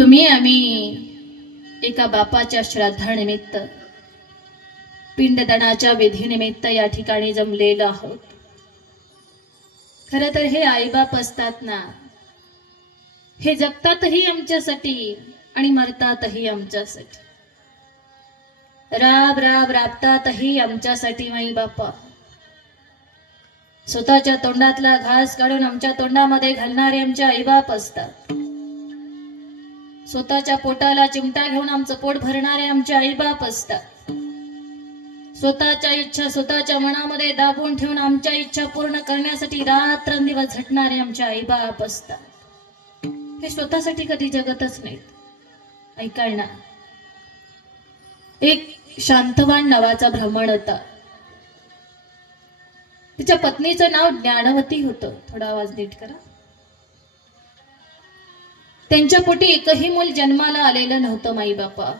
तुम्ही आम्ही एका बापाच्या श्राद्धानिमित्त पिंडदानाच्या विधीनिमित्त या ठिकाणी जमलेलो आहोत. खर तर हे आईबाप असतात ना हे जगतातही आमच्यासाठी आणि मरतातही आमच्यासाठी. राब राब राबतातही आमच्यासाठी माई बापा. स्वतःच्या तोंडातला घास काढून आमच्या तोंडामध्ये घालणारे आमचे आईबाप असतात. स्वतःच्या पोटाला चिमटा घेऊन आमचं पोट भरणारे आमचे आईबाप असतात. स्वतःच्या इच्छा स्वतःच्या मनामध्ये दाबून ठेवून आमच्या इच्छा पूर्ण करण्यासाठी रात्रंदिवस झटणारे आमचे आईबाप असतात. हे स्वतःसाठी कधी जगतच नाहीत. ऐकाय ना? एक शांतवान नावाचा भ्रमण होता. तिच्या पत्नीचं नाव ज्ञानवती होतं. थोडा आवाज नीट करा. त्यांच्या पोटी एकही मूल जन्माला आलेलं नव्हतं माई बापा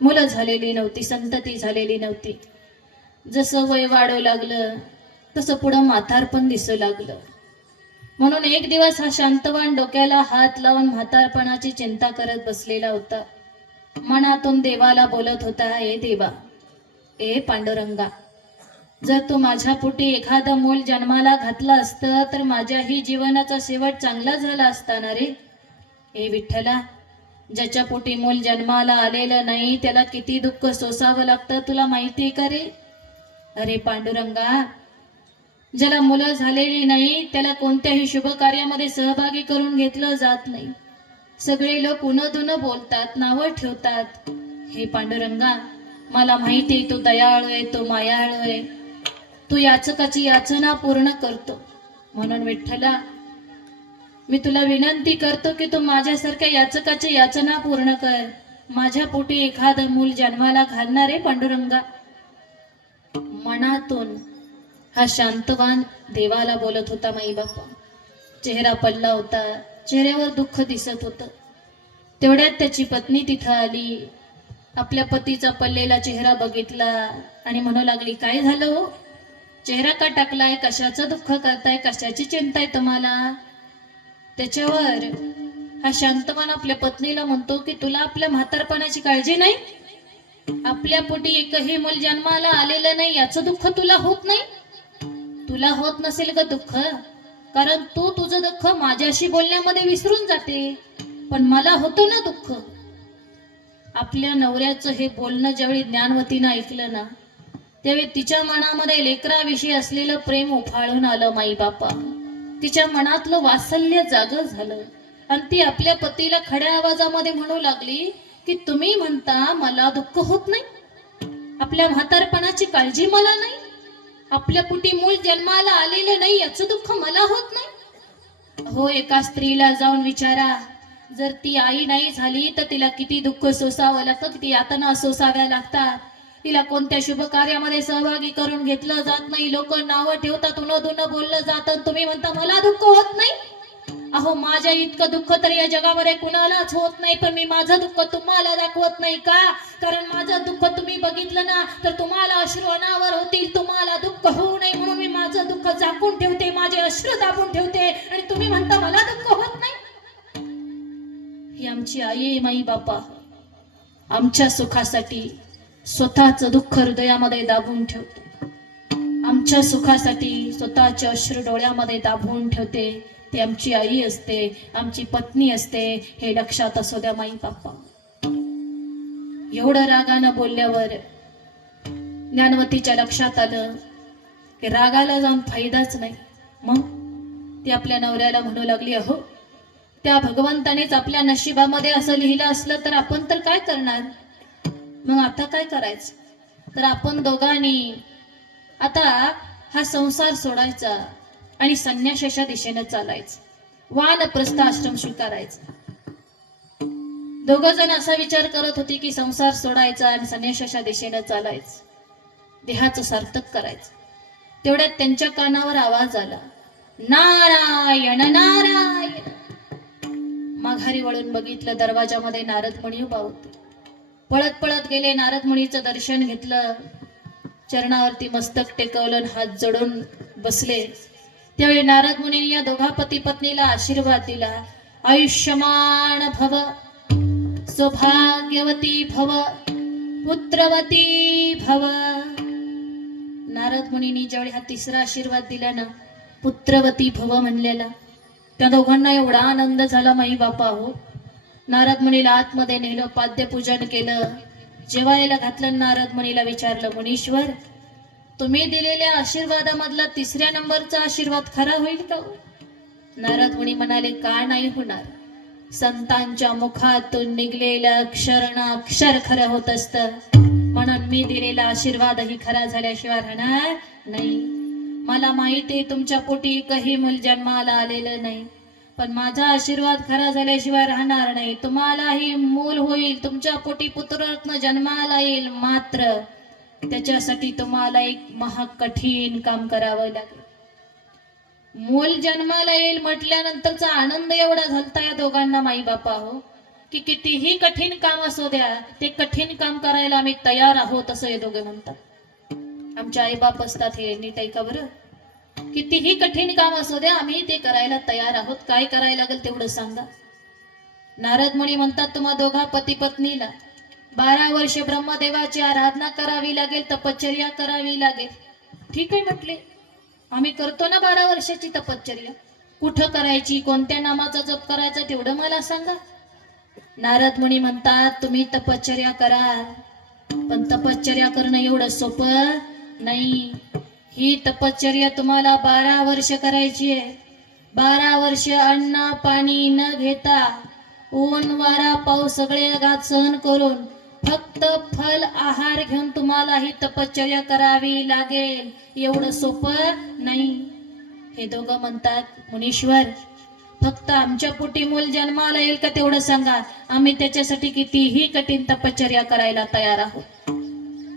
मुलं झालेली नव्हती संतती झालेली नव्हती. जसं वय वाढू लागलं तसं पुढं म्हातार पण दिसू लागलं. म्हणून एक दिवस हा शांतवान डोक्याला हात लावून म्हातारपणाची चिंता करत बसलेला होता. मनातून देवाला बोलत होता ए देवा ए पांडुरंगा जर तू माझ्या पोटी एखादं मूल जन्माला घातलं असतं तर माझ्याही जीवनाचा शेवट चांगला झाला असता रे. हे विठ्ठला ज्याच्या पोटी मूल जन्माला आलेलं नाही त्याला किती दुःख सोसावं लागतं तुला माहिती आहे का रे? अरे पांडुरंगा ज्याला मुलं झालेली नाही त्याला कोणत्याही शुभ कार्यामध्ये सहभागी करून घेतलं जात नाही. सगळे लोक उन बोलतात नावं ठेवतात. हे पांडुरंगा मला माहिती आहे तू दयाळू आहे तू मायाळू आहे. तू याचकाची याचना पूर्ण करतो. म्हणून विठ्ठला मी तुला विनंती करतो की तू माझ्यासारख्या याचकाची याचना पूर्ण कर. माझ्या पोटी एखादं मूल जन्माला घालणारे पांडुरंगा. मनातून हा शांतवान देवाला बोलत होता माई बाप्पा. चेहरा पडला होता चेहऱ्यावर दुःख दिसत होतं. तेवढ्यात त्याची पत्नी तिथं आली. आपल्या पतीचा पडलेला चेहरा बघितला आणि म्हणू लागली काय झालं हो? चेहरा का टाकलाय? कशाचं दुःख करताय? कशाची चिंता आहे तुम्हाला? त्याच्यावर हा शांतमान आपल्या पत्नीला म्हणतो की तुला आपल्या म्हातारपणाची काळजी नाही? आपल्या पोटी एकही मूल जन्माला आलेलं नाही याचं दुःख तुला होत नाही? तुला होत नसेल का दुःख कारण तू तुझं दुःख माझ्याशी बोलण्यामध्ये विसरून जाते. पण मला होतं ना दुःख. आपल्या नवऱ्याचं हे बोलणं ज्यावेळी ज्ञानवतीनं ऐकलं ना त्यावेळी तिच्या मनामध्ये लेकराविषयी असलेलं प्रेम उफाळून आलं माई बापा तिच्या मनातलं वात्सल्य जाग झालं. आणि ती आपल्या पतीला खड्या आवाजामध्ये म्हणू लागली की तुम्ही म्हणता मला दुःख होत नाही? आपल्या म्हातारपणाची काळजी मला नाही? आपल्या पुटी मूल जन्माला आलेलं नाही याचं दुःख मला होत नाही? हो एका स्त्रीला जाऊन विचारा. जर ती आई नाही झाली तर तिला किती दुःख सोसावं लागतं किती यातना सोसाव्या लागतात. तिला कोणत्या शुभ कार्यामध्ये सहभागी करून घेतलं जात नाही लोक नावं ठेवतात उन दुन बोललं जातं तुम्ही म्हणता मला दुःख होत नाही? अहो माझ्या इतकं दुःख तर या जगामध्ये कुणालाच होत नाही पण मी माझं दुःख तुम्हाला दाखवत नाही का? कारण माझं दुःख तुम्ही बघितलं ना तर तुम्हाला अश्रू अनावर होतील तुम्हाला दुःख होऊ नये म्हणून मी माझं दुःख झाकून ठेवते माझे अश्रू दाबून ठेवते आणि तुम्ही म्हणता मला दुःख होत नाही? ही आमची आई माई बापा आमच्या सुखासाठी स्वतःचं दुःख हृदयामध्ये दाबून ठेवते. आमच्या सुखासाठी स्वतःचे अश्रू डोळ्यामध्ये दाबून ठेवते. ती आमची आई असते आमची पत्नी असते हे लक्षात असू द्या माई बाप्पा. एवढं रागानं बोलल्यावर ज्ञानवतीच्या लक्षात आलं की रागाला जाऊन फायदाच नाही. मग ती आपल्या नवऱ्याला म्हणू लागली अहो त्या भगवंतानेच आपल्या नशिबामध्ये असं लिहिलं असलं तर आपण तर काय करणार? मग आता काय करायचं? तर आपण दोघांनी आता हा संसार सोडायचा आणि संन्याशाच्या दिशेने चालायचं. वानप्रस्थ आश्रम स्वीकारायचा. दोघ जण असा विचार करत होते की संसार सोडायचा आणि संन्याशाच्या दिशेने चालायचं. देहाचं सार्थक करायचं. तेवढ्यात त्यांच्या कानावर आवाज आला. नारायण नारायण! माघारी वळून बघितलं दरवाजामध्ये नारद मुनी उभा होते. पळत पळत गेले. नारद मुनीचं दर्शन घेतलं. चरणावरती मस्तक टेकवलं आणि हात जोडून बसले. त्यावेळी नारद मुनी या दोघा पती पत्नीला आशीर्वाद दिला. आयुष्यमान भव सौभाग्यवती भव पुत्रवती भव. नारद मुनी ज्यावेळी हा तिसरा आशीर्वाद दिला ना पुत्रवती भव म्हणलेला. त्या दोघांना एवढा आनंद झाला माई बापा हो. नारद मुनीला आतमध्ये नेलं पाद्यपूजन केलं. जेवायला घातलं नारद मुनीला विचारलं मुनीश्वर तुम्ही दिलेल्या आशीर्वादामधला तिसऱ्या नंबरचा आशीर्वाद खरा होईल का? नारद मुनी म्हणाले का नाही होणार? संतांच्या मुखातून निघलेलं अक्षर ना अक्षर खरं होत असत. म्हणून मी दिलेला आशीर्वादही खरा झाल्याशिवाय राहणार नाही. मला माहिती आहे तुमच्या पोटी एकही मूल जन्माला आलेलं नाही. पण माझा आशीर्वाद खरा झाल्याशिवाय राहणार नाही. तुम्हालाही मूल होईल. तुमच्या पोटी पुत्ररत्न जन्माला येईल मात्र. त्याच्यासाठी तुम्हाला एक महाकठीण काम करावं लागेल. मूल जन्माला येईल म्हटल्यानंतरचा आनंद एवढा झालता या दोघांना माई बापा हो की कितीही कठीण काम असू द्या ते कठीण काम करायला आम्ही तयार आहोत असं हे दोघे म्हणतात. आमचे आई बाप असतात हे नीट ऐका बरं. कितीही कठीण काम असू द्या आम्ही ते करायला तयार आहोत. काय करायला लागेल तेवढं सांगा. नारद मुनी म्हणतात तुम्हा दोघा पती पत्नीला बारा वर्ष ब्रह्मदेवाची आराधना करावी लागेल तपश्चर्या करावी लागेल. ठीक आहे म्हटले. आम्ही करतो ना बारा वर्षाची तपश्चर्या. कुठं करायची कोणत्या नामाचा जप करायचा तेवढं मला सांगा. नारद मुनी म्हणतात तुम्ही तपश्चर्या करा. पण तपश्चर्या करणं एवढं सोपं नाही. ही तपश्चर्या तुम्हाला बारा वर्ष करायची आहे. बारा वर्ष अन्न पाणी न घेता ऊन वारा पाऊस सगळे घात सहन करून फक्त फल आहार घेऊन तुम्हाला ही तपश्चर्या करावी लागेल. एवढं सोपं नाही. हे दोघं म्हणतात मुनीश्वर फक्त आमच्या पोटी मूल जन्माला येईल का तेवढं सांगा. आम्ही त्याच्यासाठी कितीही कठीण तपश्चर्या करायला तयार आहोत.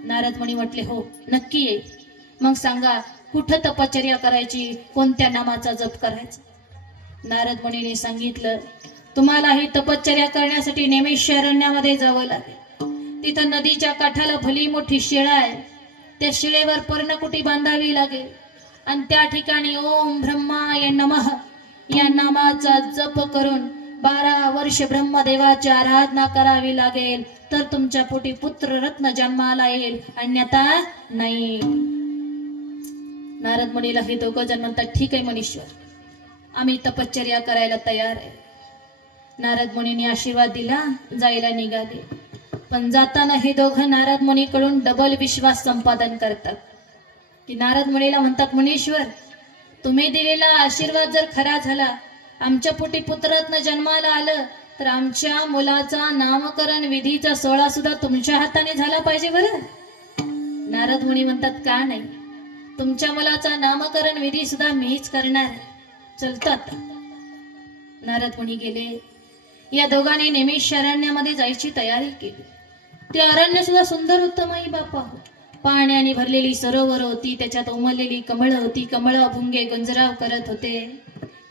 नारद मुनी म्हटले हो नक्की येईल मग सांगा कुठं तपश्चर्या करायची? कोणत्या नामाचा जप करायचा? नारद मुनीने सांगितलं तुम्हाला ही तपश्चर्या करण्यासाठी नेमिषारण्यामध्ये जावं लागेल. तिथं नदीच्या काठाला भली मोठी शिळा आहे. त्या शिळेवर पर्णकुटी बांधावी लागेल. आणि त्या ठिकाणी ओम ब्रह्माय नमः या नामाचा जप करून बारा वर्ष ब्रह्मदेवाची आराधना करावी लागेल. तर तुमच्या पोटी पुत्र रत्न जन्माला येईल. अन्यथा नाही. नारद मुनीला हे दोघं जण म्हणतात ठीक आहे मनीश्वर. आम्ही तपश्चर्या करायला तयार आहे. नारद मुनीने आशीर्वाद दिला जायला निघाले. पण जाताना हे दोघं नारद मुनीकडून डबल विश्वास संपादन करतात. की नारद मुनीला म्हणतात मुनीश्वर तुम्ही दिलेला आशीर्वाद जर खरा झाला आमच्या पोटी पुत्रातनं जन्माला आलं तर आमच्या मुलाचा नामकरण विधीचा सोहळा सुद्धा तुमच्या हाताने झाला पाहिजे बरं? नारद मुनी म्हणतात का नाही? तुमच्या मुलाचा नामकरण विधी सुद्धा मीच करणार. चलतात. नारद मुनी गेले. या दोघांनी नेहमी शरण्यामध्ये जायची तयारी केली. ते अरण्य सुद्धा सुंदर उत्तम माई बापा. पाण्याने भरलेली सरोवर होती त्याच्यात उमललेली कमळ होती कमळ भुंगे गंजराव करत होते.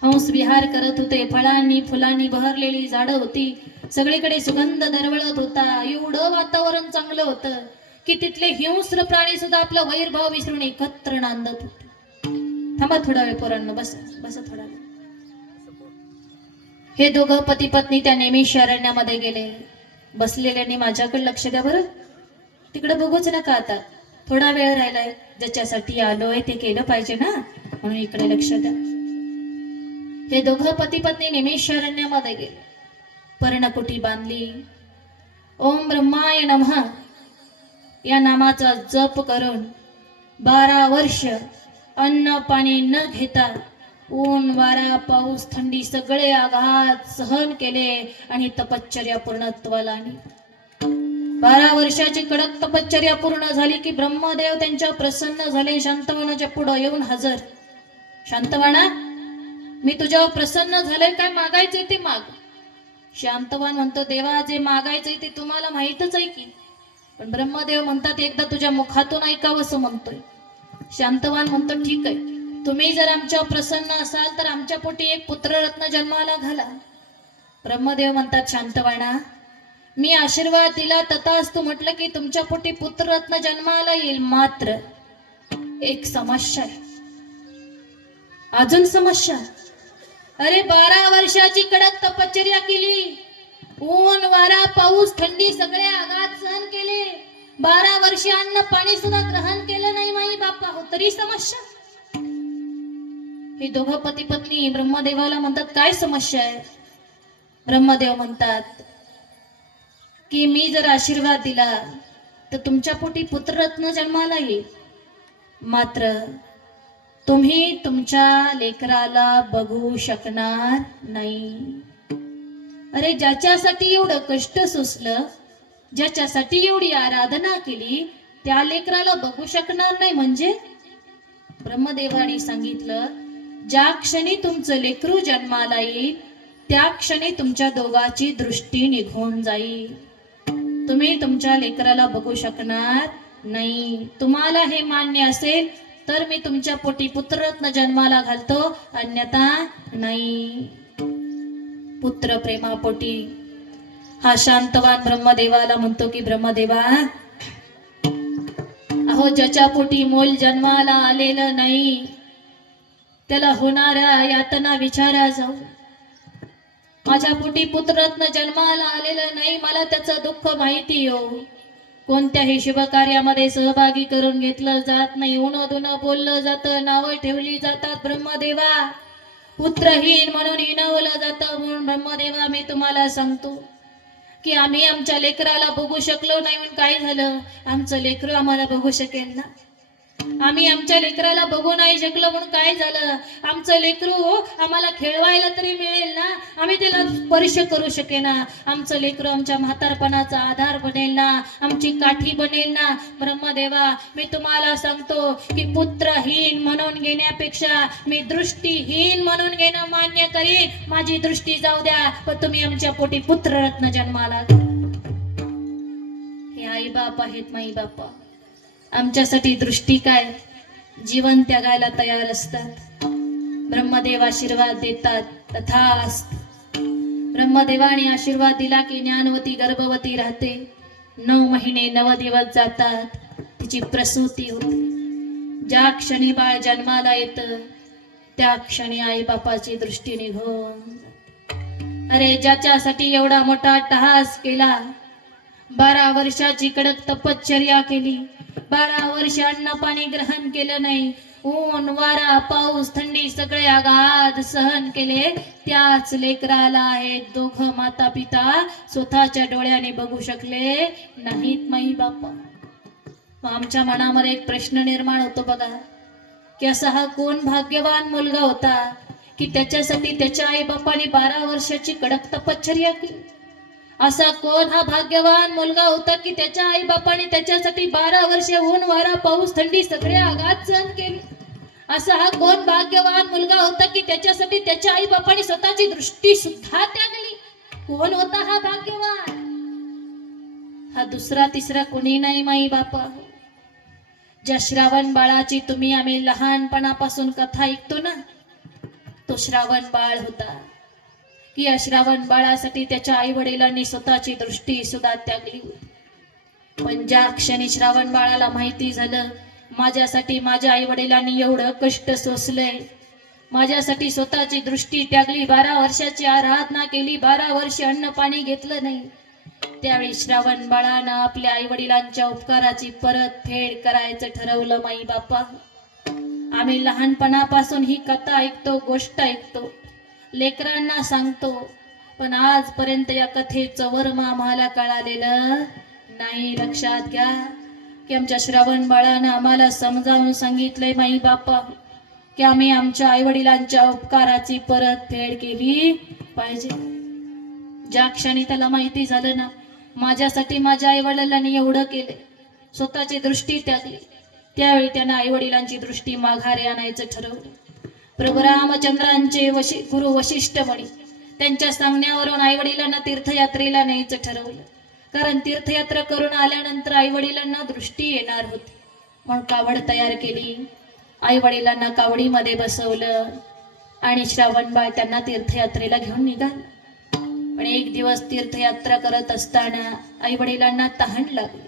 हंस विहार करत होते फळांनी फुलांनी बहरलेली झाडं होती. सगळीकडे सुगंध दरवळत होता. एवढं वातावरण चांगलं होतं. की तिथले हिंस्र प्राणी सुद्धा आपला वैरभाव विसरून एकत्र नांदत होते थांबा थोडा वेळ पोरांना बस बस थोडा वेळ. हे दोघं पती पत्नी त्या नेहमी शरण्यामध्ये गेले. बसलेल्याने माझ्याकडे लक्ष द्या बरं. तिकडे बघूच नका आता. थोडा वेळ राहिलाय ज्याच्यासाठी आलोय ते केलं पाहिजे ना? म्हणून इकडे लक्ष द्या. हे दोघं पती पत्नी निमेशरण्यामध्ये गेले. पर्णकुटी बांधली. ओम ब्रह्माय नमः. या नामाचा जप करून बारा वर्ष अन्न पाणी न घेता ऊन वारा पाऊस थंडी सगळे आघात सहन केले आणि तपश्चर्या पूर्णत्वाला आणली. बारा वर्षाची कडक तपश्चर्या पूर्ण झाली की ब्रह्मदेव त्यांच्या प्रसन्न झाले. शांतवनाच्या पुढं येऊन हजर. शांतवाना मी तुझ्यावर प्रसन्न झाले काय मागायचंय ते माग. शांतवान म्हणतो देवा जे मागायचंय ते तुम्हाला माहीतच आहे की पण ब्रह्मदेव म्हणतात एकदा तुझ्या मुखातून ऐकावं असं म्हणतोय. शांतवान म्हणतो ठीक आहे. तुम्ही जर आमच्या प्रसन्न असाल तर आमच्या पोटी एक पुत्ररत्न जन्माला घाला. ब्रह्मदेव म्हणतात शांतवाणा मी आशीर्वाद दिला तथाच तू म्हटलं की तुमच्या पोटी पुत्ररत्न जन्माला येईल मात्र एक समस्या आहे. अजून समस्या. अरे बारा वर्षाची कडक तपश्चर्या केली. ऊन वारा पाऊस थंडी सगळे आघात सहन केले. बारा वर्ष अन्न पाणी सुद्धा ग्रहण केलं नाही माई बापा. हो तरी समस्या. हे दोघं पती पत्नी ब्रह्मदेवाला म्हणतात काय समस्या आहे? ब्रह्मदेव म्हणतात की मी जर आशीर्वाद दिला तर तुमच्या पोटी पुत्ररत्न जन्माला येईल मात्र तुम्ही तुमच्या लेकराला बघू शकणार नाही. अरे ज्याच्यासाठी एवढं कष्ट सोसलं ज्याच्यासाठी एवढी आराधना केली त्या लेकराला बघू शकणार नाही म्हणजे? ब्रह्मदेवाने सांगितलं ज्या क्षणी तुमचं लेकरू जन्माला येईल त्या क्षणी तुमच्या दोघाची दृष्टी निघून जाईल. तुम्ही तुमच्या लेकराला बघू शकणार नाही. तुम्हाला हे मान्य असेल तर मी तुमच्या पोटी पुत्ररत्न जन्माला घालतो अन्यथा नाही. पुत्र प्रेमापोटी. हा शांतवान ब्रह्मदेवाला म्हणतो की ब्रह्मदेवा अहो ज्याच्या पोटी मोल जन्माला आलेलं नाही त्याला होणाऱ्या यातना विचारा जाऊ. माझ्या पोटी पुत्ररत्न जन्माला आलेलं नाही मला त्याचं दुःख माहिती हो. कोणत्याही शुभकार्यामध्ये सहभागी करून घेतलं जात नाही उन दुन बोललं जातं नावं ठेवली जातात ब्रह्मदेवा. पुत्रहीन म्हणून हिनवलं जातं म्हणून ब्रह्मदेवा मी तुम्हाला सांगतो की आम्ही आमच्या लेकराला बघू शकलो नाही म्हणून काय झालं? आमचं लेकरू आम्हाला बघू शकेल ना? आम्ही आमच्या लेकराला बघू नाही शकलो म्हणून काय झालं? आमचं लेकरू आम्हाला खेळवायला तरी मिळेल ना? आम्ही त्याला स्पर्श करू शकेना आमचं लेकरू आमच्या म्हातारपणाचा आधार बनेल ना? आमची काठी बनेल ना? ब्रह्मदेवा मी तुम्हाला सांगतो की पुत्रहीन म्हणून घेण्यापेक्षा मी दृष्टीहीन म्हणून घेणं मान्य करीन. माझी दृष्टी जाऊ द्या पण तुम्ही आमच्या पोटी पुत्ररत्न जन्माला हे आई बाप आहेत माई बापा. आमच्यासाठी दृष्टी काय? जीवन त्यागायला तयार असतात. ब्रह्मदेव आशीर्वाद देतात तथा ब्रह्मदेवाने आशीर्वाद दिला की ज्ञानवती गर्भवती राहते. नऊ महिने नव दिवस जातात तिची प्रसूती होते. ज्या क्षणी बाळ जन्माला येतं त्या क्षणी आई बापाची दृष्टी निघून अरे ज्याच्यासाठी एवढा मोठा टहास केला बारा वर्षाची कडक तपश्चर्या केली बारा वर्ष अन्न पाणी ग्रहण केलं नाही. ऊन वारा पाऊस थंडी सगळे आघात सहन केले. त्याच लेकराला आहेत दोघ माता पिता स्वतःच्या डोळ्याने बघू शकले नाहीत माई बापा आमच्या मनामध्ये एक प्रश्न निर्माण होतो बघा की असा हा कोण भाग्यवान मुलगा होता की त्याच्यासाठी त्याच्या आई बापाने बारा वर्षाची कडक तपश्चर्या केली? असा कोण हा भाग्यवान मुलगा होता की त्याच्या आई बापाने त्याच्यासाठी बारा वर्षे ऊन वारा पाऊस थंडी सगळे आघात सहन केले? असा हा कोण भाग्यवान मुलगा होता की त्याच्यासाठी त्याच्या आई बापाने स्वतःची दृष्टी सुद्धा त्यागली? कोण होता हा भाग्यवान? हा दुसरा तिसरा कुणी नाही माई बापा ज्या श्रावण बाळाची तुम्ही आम्ही लहानपणापासून कथा ऐकतो ना तो श्रावण बाळ होता. की या श्रावण बाळासाठी त्याच्या आई वडिलांनी स्वतःची दृष्टी सुद्धा त्यागली होती. पण ज्या क्षणी श्रावण बाळाला माहिती झालं माझ्यासाठी माझ्या आई वडिलांनी एवढं कष्ट सोसलंय माझ्यासाठी स्वतःची दृष्टी त्यागली बारा वर्षाची आराधना केली बारा वर्ष अन्न पाणी घेतलं नाही त्यावेळी श्रावण बाळानं आपल्या आई वडिलांच्या उपकाराची परत फेड करायचं ठरवलं माई बापा आम्ही लहानपणापासून ही कथा ऐकतो गोष्ट ऐकतो. लेकरांना सांगतो पण आजपर्यंत या कथेचं वर्म आम्हाला कळालेलं नाही. लक्षात घ्या की आमच्या श्रावण बाळानं आम्हाला समजावून सांगितलंय माई बापा की आम्ही आमच्या आईवडिलांच्या उपकाराची परत फेड केली पाहिजे. ज्या क्षणी त्याला माहिती झालं ना माझ्यासाठी माझ्या आई वडिलांनी एवढं केले स्वतःची दृष्टी त्यागली त्यावेळी त्यानं आई वडिलांची दृष्टी माघारी आणायचं ठरवलं. प्रभू रामचंद्रांचे वशि गुरु वशिष्ठ म्हणी त्यांच्या सांगण्यावरून आई वडिलांना तीर्थयात्रेला न्यायचं ठरवलं. कारण तीर्थयात्रा करून आल्यानंतर आई वडिलांना दृष्टी येणार होती. म्हणून कावड तयार केली. आई वडिलांना कावडीमध्ये बसवलं. आणि श्रावणबाळ त्यांना तीर्थयात्रेला घेऊन निघालं. पण एक दिवस तीर्थयात्रा करत असताना आई वडिलांना तहान लागली.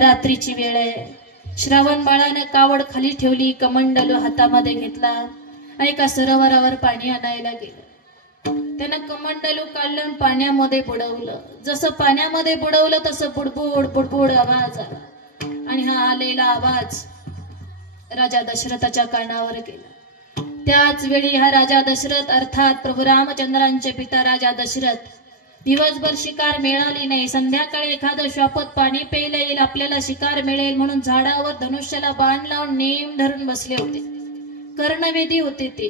रात्रीची वेळ आहे. श्रावण बाळानं कावड खाली ठेवली कमंडल हातामध्ये घेतला. एका सरोवरावर पाणी आणायला गेलं. त्यानं कमंडलू काढलं पाण्यामध्ये बुडवलं. जसं पाण्यामध्ये बुडवलं तसं बुडबुड बुडबुड आवाज आला. आणि हा आलेला आवाज राजा दशरथाच्या कानावर गेला. त्याच वेळी हा राजा दशरथ अर्थात प्रभू रामचंद्रांचे पिता राजा दशरथ दिवसभर शिकार मिळाली नाही. संध्याकाळी एखादं श्वापत पाणी प्यायला येईल आपल्याला शिकार मिळेल म्हणून झाडावर धनुष्याला बाण लावून नेम धरून बसले होते. कर्णवेदी होते ते.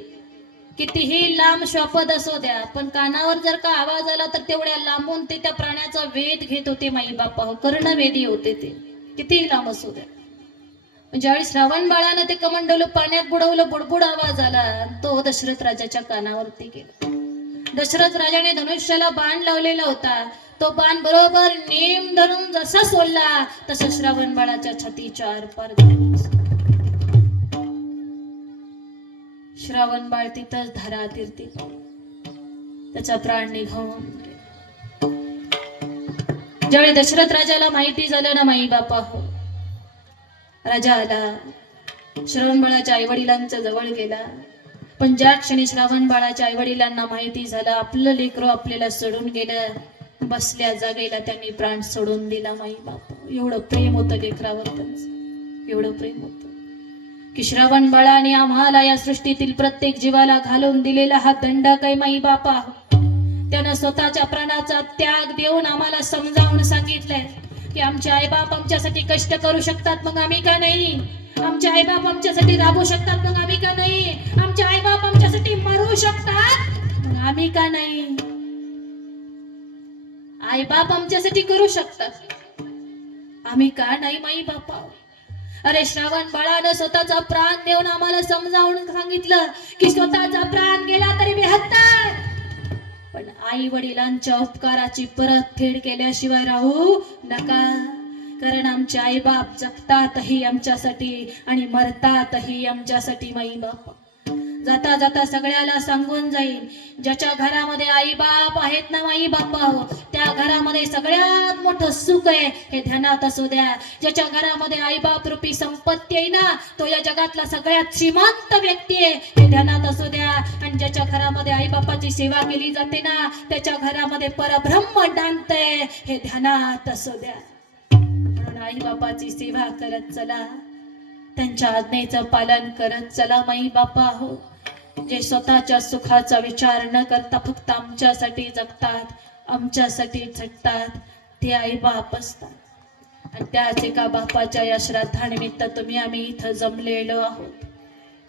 कितीही लांब श्वापद असो द्या पण कानावर जर का आवाज आला तर तेवढ्या लांबून ते त्या प्राण्याचा वेध घेत होते माई बापा हो कर्णवेदी होते ते. कितीही लांब असो द्या. ज्यावेळी श्रावण बाळानं ते कमंडल पाण्यात बुडवलं बुडबुड आवाज आला आणि तो दशरथ राजाच्या कानावरती गेला. दशरथ राजाने धनुष्याला बाण लावलेला होता. तो बाण बरोबर नेम धरून जसा सोडला तसा श्रावण बाळाच्या छातीच्या आरपार श्रावण बाळ तिथंच धारा तीर्थी त्याचा प्राण निघावून ज्यावेळी दशरथ राजाला माहिती झालं ना माई बापा हो. राजा आला श्रवण बाळाच्या आई वडिलांचा जवळ गेला. पण ज्या क्षणी श्रावण बाळाच्या आई वडिलांना माहिती झालं आपलं लेकरं आपल्याला सोडून गेलं बसल्या जागेला त्यांनी प्राण सोडून दिला माई बाप हो. एवढं प्रेम होतं लेकरावर त्यांचं. एवढं प्रेम होतं. की श्रवण बळाने आम्हाला या सृष्टीतील प्रत्येक जीवाला घालून दिलेला हा दंड काही माई बापा. त्यानं स्वतःच्या प्राणाचा त्याग देऊन आम्हाला समजावून सांगितलंय की आमचे आईबाप आमच्यासाठी कष्ट करू शकतात मग आम्ही का नाही? आमचे आईबाप आमच्यासाठी राबू शकतात मग आम्ही का नाही? आमचे आईबाप आमच्यासाठी मरू शकतात मग आम्ही का नाही? आईबाप आमच्यासाठी करू शकतात. आम्ही का नाही माई बापा? अरे श्रावण बाळानं स्वतःचा प्राण देऊन आम्हाला समजावून सांगितलं की स्वतःचा प्राण गेला तरी बेहत्तर पण आई वडिलांच्या उपकाराची परतफेड केल्याशिवाय राहू नका. कारण आमचे आई बाप जगतातही आमच्यासाठी आणि मरतातही आमच्यासाठी माई बाप जाता जाता सगळ्याला सांगून जाईल ज्याच्या घरामध्ये आई बाप आहेत ना माई बापा हो त्या घरामध्ये सगळ्यात मोठं सुख आहे हे ध्यानात असू द्या. ज्याच्या घरामध्ये आई बाप रूपी संपत्ती आहे ना तो या जगातला सगळ्यात श्रीमंत व्यक्ती आहे हे ध्यानात असू द्या. आणि ज्याच्या घरामध्ये आई बापाची सेवा केली जाते ना त्याच्या घरामध्ये परब्रह्म नांदतंय हे ध्यानात असू द्या. म्हणून आई बापाची सेवा करत चला. त्यांच्या आज्ञेचं पालन करत चला माई बापा हो जे स्वतःच्या सुखाचा विचार न करता फक्त आमच्यासाठी जगतात आमच्यासाठी झटतात ते आई बाप असतात. आणि त्याच एका बापाच्या या श्राद्धानिमित्त तुम्ही आम्ही इथं जमलेलो आहोत.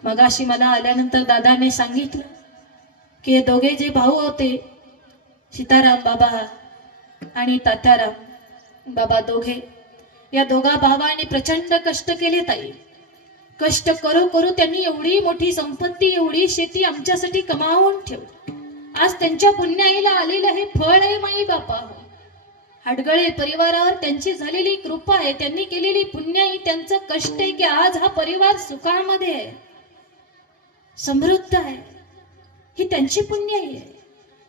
मगाशी मला आल्यानंतर दादाने सांगितलं की हे दोघे जे भाऊ होते सीताराम बाबा आणि तात्याराम बाबा दोघे या दोघा भावाने प्रचंड कष्ट केले ताई. कष्ट करू करू त्यांनी एवढी मोठी संपत्ती एवढी शेती आमच्यासाठी कमावून ठेवली. आज त्यांच्या पुण्याईला आलेलं हे फळ आहे माई बापा. हडगळे परिवारावर त्यांची झालेली कृपा आहे. त्यांनी केलेली पुण्याई त्यांचं कष्ट आहे की आज हा परिवार सुखामध्ये आहे. समृद्ध आहे. ही त्यांची पुण्याई आहे.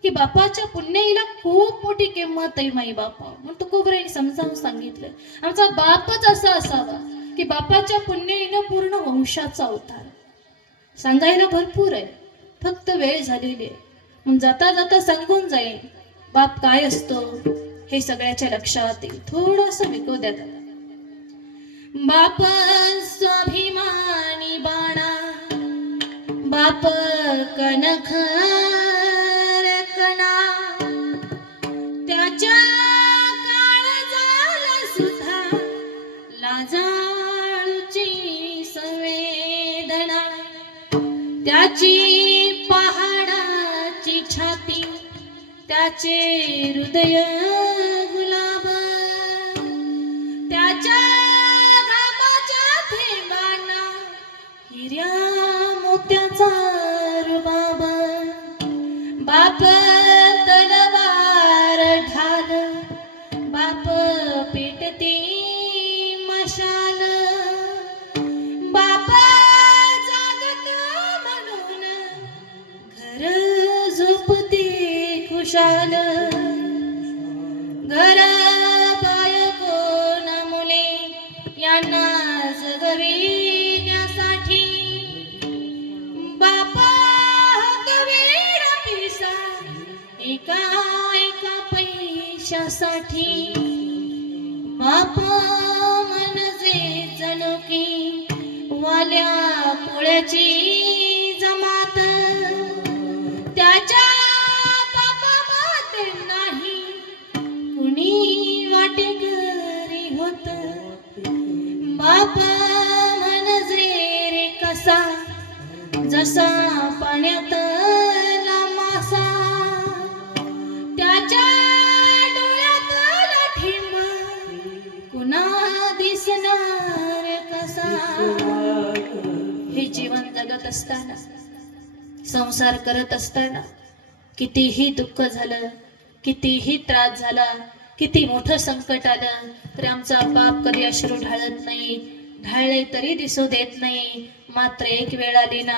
की बापाच्या पुण्याईला खूप मोठी किंमत आहे माई बापा. म्हणून तुकोबराईने समजावून सांगितलं. आमचा बापच असा असावा. की बापाच्या पुण्याईनं पूर्ण वंशाचा अवतार. सांगायला भरपूर आहे. फक्त वेळ झालेली आहे. मग जाता जाता सांगून जाईन बाप काय असतो? हे सगळ्याच्या लक्षात येईल. थोडस विकू द्या त्याला. बाप स्वाभिमानी बाणा बाप कनख त्याची पहाडाची छाती त्याचे हृदय एका एका पैशासाठी बापा म्हणजे जणकी वाल्या पोळ्याची जमात त्याच्या बापा माते नाही कुणी वाटेकरी होत. बापा म्हणजे रे कसा जसा पाण्यात करत असताना संसार करत असताना कितीही दुःख झालं कितीही त्रास झाला किती मोठं संकट आलं तरी आमचा पाप कधी अश्रू ढाळत नाही. ढाळले तरी दिसू देत नाही. मात्र एक वेळ आली ना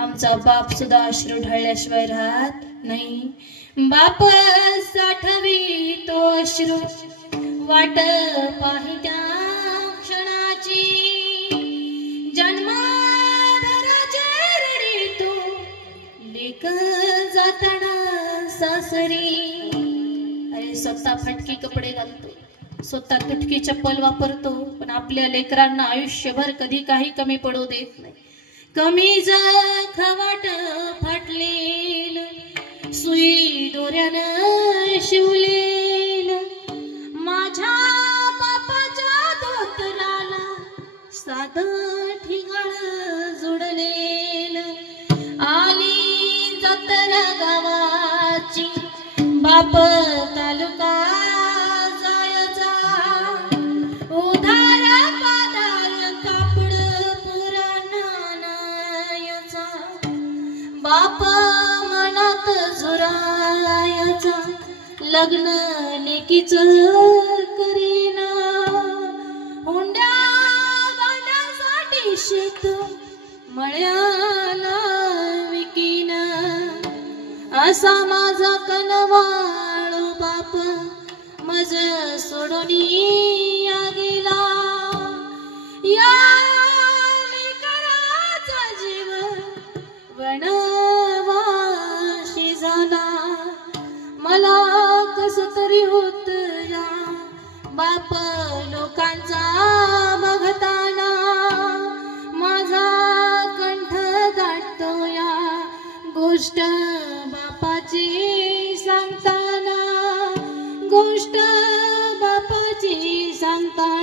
आमचा बाप सुद्धा अश्रू ढाळल्याशिवाय राहत नाही. बाप साठवी तो अश्रू वाट पाही एक जाताना सासरी. अरे स्वतः फटकी कपडे घालतो. स्वतः तुटकी चप्पल वापरतो. पण आपल्या लेकरांना आयुष्यभर कधी काही कमी पडू देत नाही. कमी खवाट फाटलेल. सुई दोऱ्यानं लग्न लेकीच करीना. हुंड्या बांधासाठी शेत मळ्याला विकीना. असा माझा कनवाळू बाप मज सोडून या गेला. या विहुतया बाप लोकांचा बघताना माझा कंठ दाटतो या. गोष्ट बापाची सांगताना गोष्ट बापाची सांगताना